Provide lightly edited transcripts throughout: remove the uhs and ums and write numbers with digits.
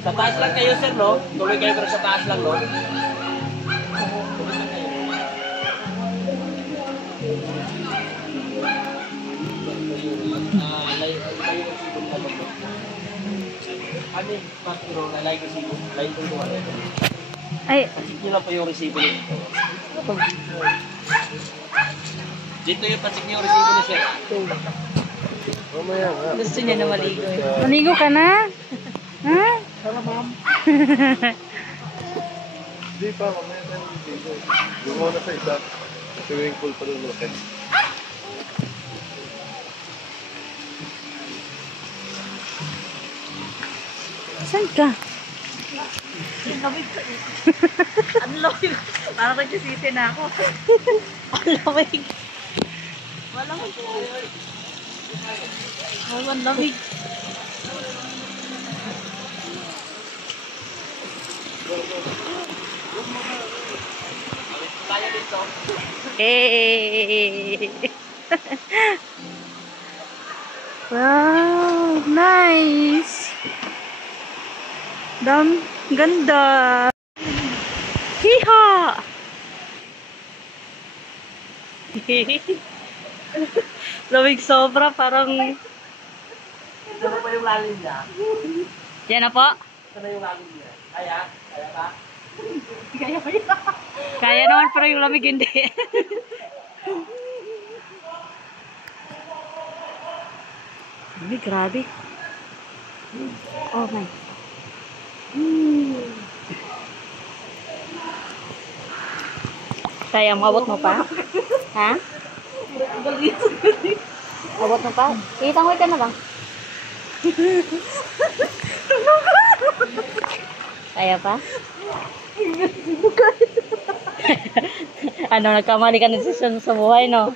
Sa taas lang kayo, sir, no? Tuloy kayo pero sa taas lang, no? Ay. Pacheck nyo lang po yung resibo nito. Dito yung pacheck nyo yung resibo ni sir. Gusto niya na maligo. Maligo ka na? Ha? Sana, ma'am. Hindi pa, mamaya tayo dito. Gumawa na sa isa. Swimming pool pa doon. Okay. Saan ka? Ang lamig. Ang lamig. Parang nagsisisi na ako. Ang lamig. Malamig. Ang lamig. Hey. Wow, nice. Ganda. Hiha. Lamig sobra, parang... Ano pa yung lalim niya? Yan na po. Ano yung lalim niya? Kaya? Kaya ba? Kaya naman, pero yung lamig hindi. Ay, grabe. Oh my. Kaya, mabot mo pa? Ha? Mabot mo pa? Itangoy ka na lang. Kaya pa? Ano, nagkamali ka ng desisyon sa buhay, no?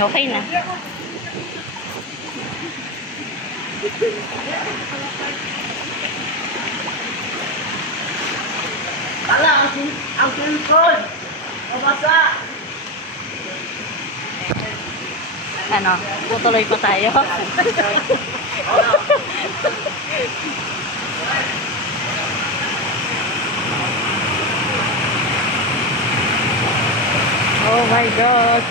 Okay na. Ala, ang silikon! Mabasa! Ano, tutuloy pa tayo. Oh my God.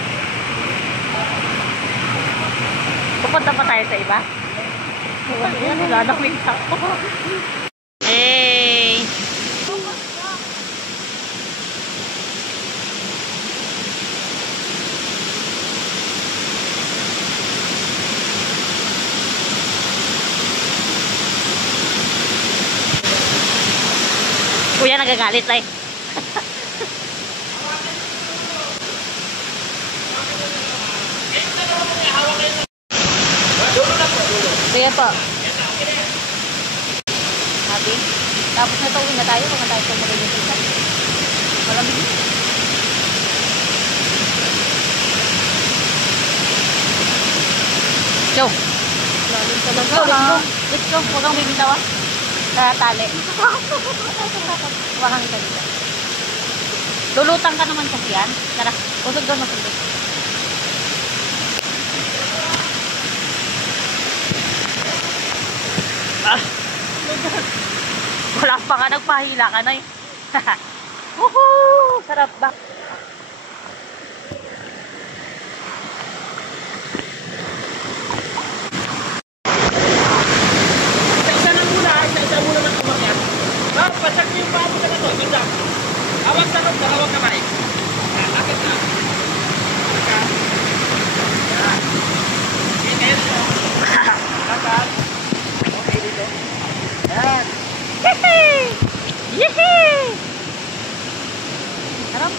Pupunta pa tayo sa iba? Wala na may tao. Hey! Kuya nagagalit ay. Kuya po. Happy? Tapos na ito, uwi na tayo. Kung na tayo sa malamig isa. Malamig. Go. Lalim talaga. Go, let's go. Let's go. Huwag kang bibitaw ah. Sa tali. Huwag kang isa dito. Lulutang ka naman kasi yan. Tara, usog doon, usog doon. Ah. Wala pa nga, nagpahila ka na eh. Woohoo! Sarap ba? Isa-isa lang muna, isa-isa muna ng kumakyan. Pasak niyo yung paa mo na ito, ganda. Hawak sa loob, hawak kamay. Lakad na. Lakad. Yan. Okay, kayo dito. Lakad. Okay, dito. Yan. Yehey! Yehey! Sarap.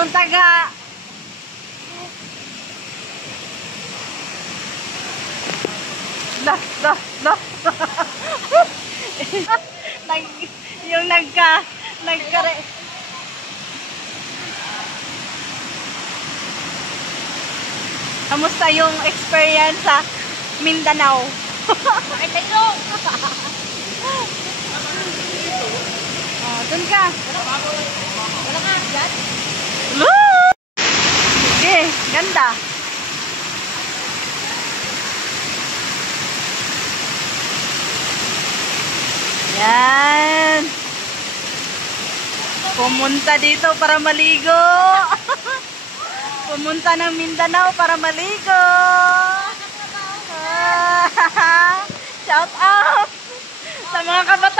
yung taga. La. Yung nagkare. Kamusta yung experience sa Mindanao? Bakit tayo? Oh, dun ka. Wala nga, dyan. Sige, ganda. Yan. Pumunta dito para maligo. Pumunta ng Mindanao para maligo. Shout out sa mga kabataan.